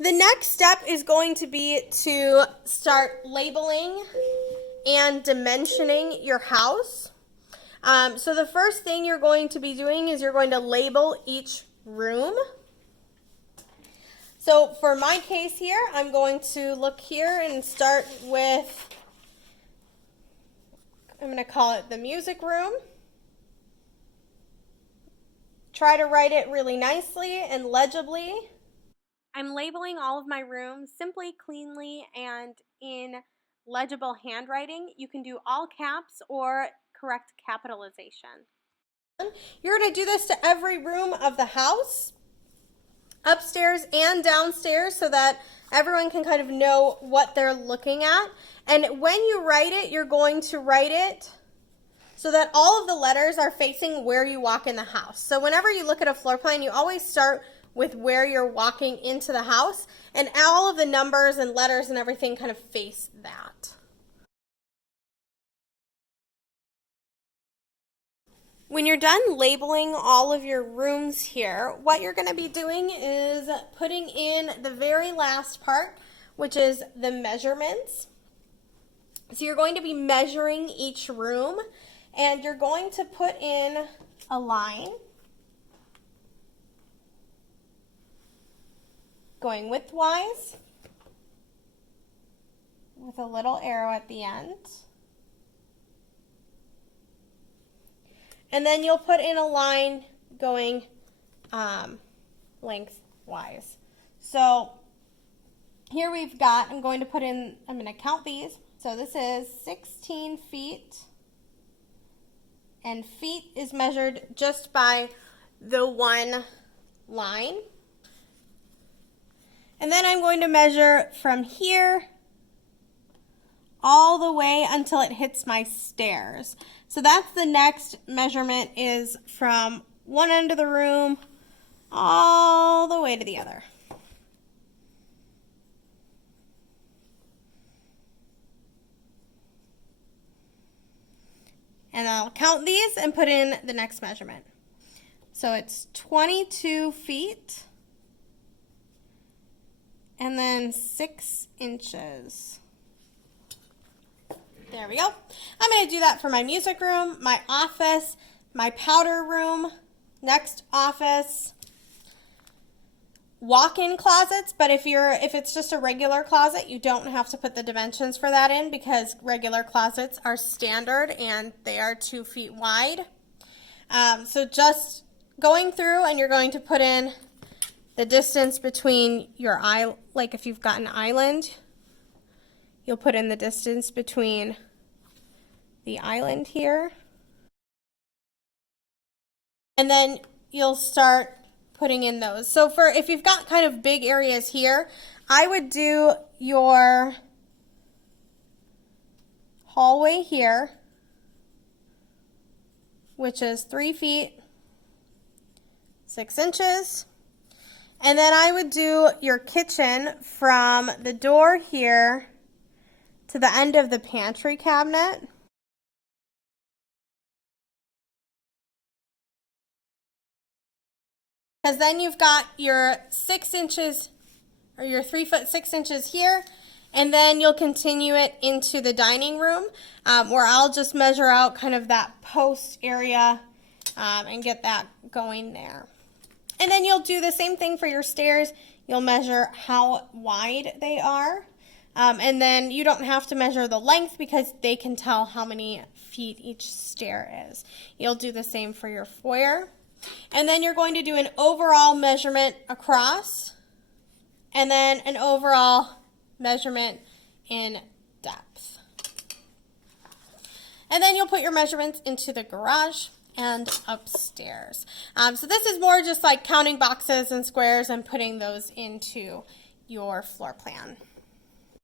The next step is going to be to start labeling and dimensioning your house. So the first thing you're going to be doing is you're going to label each room. So for my case here, I'm going to look here and start with, I'm going to call it the music room. Try to write it really nicely and legibly. I'm labeling all of my rooms simply, cleanly, and in legible handwriting. You can do all caps or correct capitalization. You're going to do this to every room of the house, upstairs and downstairs, so that everyone can kind of know what they're looking at. And when you write it, you're going to write it so that all of the letters are facing where you walk in the house. So whenever you look at a floor plan, you always start with where you're walking into the house, and all of the numbers and letters and everything kind of face that. When you're done labeling all of your rooms here, what you're going to be doing is putting in the very last part, which is the measurements. So you're going to be measuring each room, and you're going to put in a line going widthwise with a little arrow at the end. And then you'll put in a line going lengthwise. So here we've got, I'm going to count these. So this is 16 feet. And feet is measured just by the one line. And then I'm going to measure from here all the way until it hits my stairs. So that's the next measurement, is from one end of the room all the way to the other. And I'll count these and put in the next measurement. So it's 22 feet. And then 6 inches. There we go. I'm going to do that for my music room, my office, my powder room, next office, walk-in closets. But if it's just a regular closet, you don't have to put the dimensions for that in, because regular closets are standard and they are 2 feet wide. So just going through, and you're going to put in the distance between your like if you've got an island, you'll put in the distance between the island here. And then you'll start putting in those. So if you've got kind of big areas here, I would do your hallway here, which is 3 feet, 6 inches. And then I would do your kitchen from the door here to the end of the pantry cabinet. Because then you've got your 6 inches, or your 3 foot 6 inches here, and then you'll continue it into the dining room, where I'll just measure out kind of that post area and get that going there. And then you'll do the same thing for your stairs. You'll measure how wide they are. And then you don't have to measure the length, because they can tell how many feet each stair is. You'll do the same for your foyer. And then you're going to do an overall measurement across, and then an overall measurement in depth. And then you'll put your measurements into the garage and upstairs. So this is more just like counting boxes and squares and putting those into your floor plan.